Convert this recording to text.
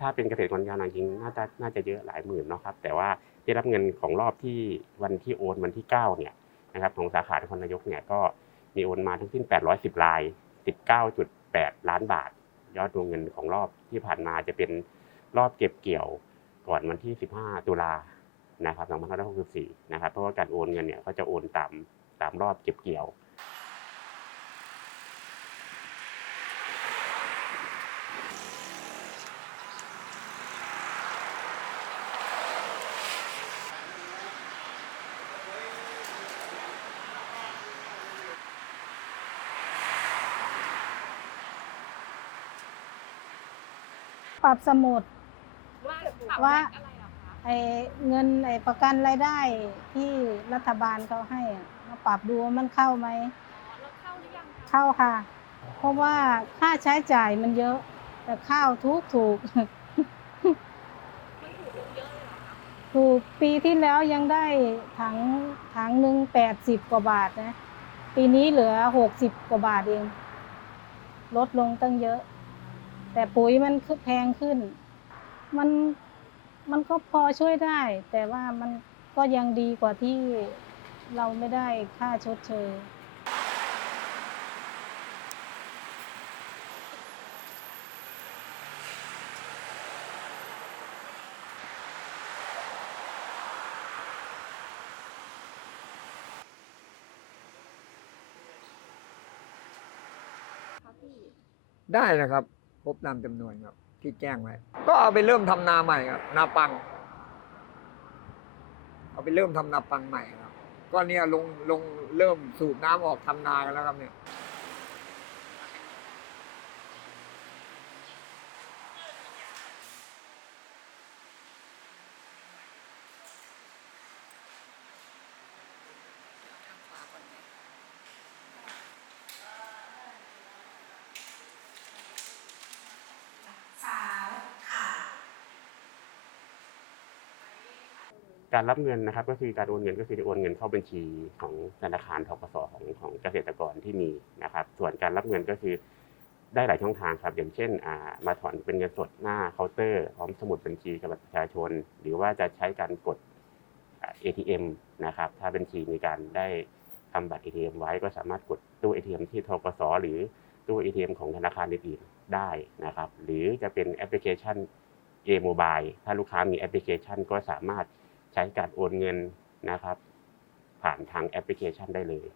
ถ้าเป็นเกษตรกรยาวนานจริงน่าจะน่าจะเยอะหลายหมื่นเนาะครับ แต่ว่าได้รับเงินของรอบที่วันที่โอนวันที่ 9 เนี่ยนะครับของสาขานครนายกเนี่ยก็มีโอนมาทั้งสิ้น 810ราย 19.8 ล้านบาท ยอดรวมเงินของรอบที่ผ่านมาจะเป็นรอบเก็บเกี่ยวก่อนวันที่ 15 ตุลานะครับ2564นะครับ เพราะว่าการโอนเงินเนี่ยก็จะโอนตามตามรอบเก็บเกี่ยว ปรับสมุดว่าว่าอะไรเหรอคะไอ้เงินไอ้ประกันรายได้ที่รัฐบาลเขาให้อะมาปรับดูว่ามันเข้าไหมอ๋อแล้วเข้าหรือยังคะเข้าค่ะ เพราะว่าค่าใช้จ่ายมันเยอะ แต่ข้าวถูกถูกมันถูกลงเยอะเลยเหรอคะถูกปีที่แล้วยังได้ถังถังหนึ่งแปดสิบกว่าบาทนะ ปีนี้เหลือหกสิบกว่าบาทเอง ลดลงตั้งเยอะ แต่ปุ๋ยมันคือแพงขึ้น มันมันก็พอช่วยได้ แต่ว่ามันก็ยังดีกว่าที่เราไม่ได้ค่าชดเชยได้นะครับ ครบตามจำนวนครับ ที่แจ้งไว้ ก็เอาไปเริ่มทำนาใหม่ครับ นาปัง เอาไปเริ่มทำนาปังใหม่ครับ ก็เนี่ยลงลงเริ่มสูบน้ำออกทำนากันแล้วครับเนี่ย การรับเงินนะครับ ก็คือการโอนเงินก็คือจะโอนเงินเข้าบัญชีของธนาคารทกสของของเกษตรกรที่มีนะครับ ส่วนการรับเงินก็คือได้หลายช่องทางครับ อย่างเช่นมาถอนเป็นเงินสดหน้าเคาน์เตอร์พร้อมสมุดบัญชีกับบัตรประชาชน หรือว่าจะใช้การกดอ่า ATM นะครับ ถ้าบัญชีมีการได้ทำบัตร ATM ไว้ก็สามารถกดตู้ ATM ที่ทกสหรือตู้ ATM ของธนาคารอื่นๆได้นะครับ หรือจะเป็นแอปพลิเคชัน A Mobile ถ้าลูกค้ามีแอปพลิเคชันก็สามารถ ใช้การโอนเงินนะครับ ผ่านทางแอปพลิเคชันได้เลย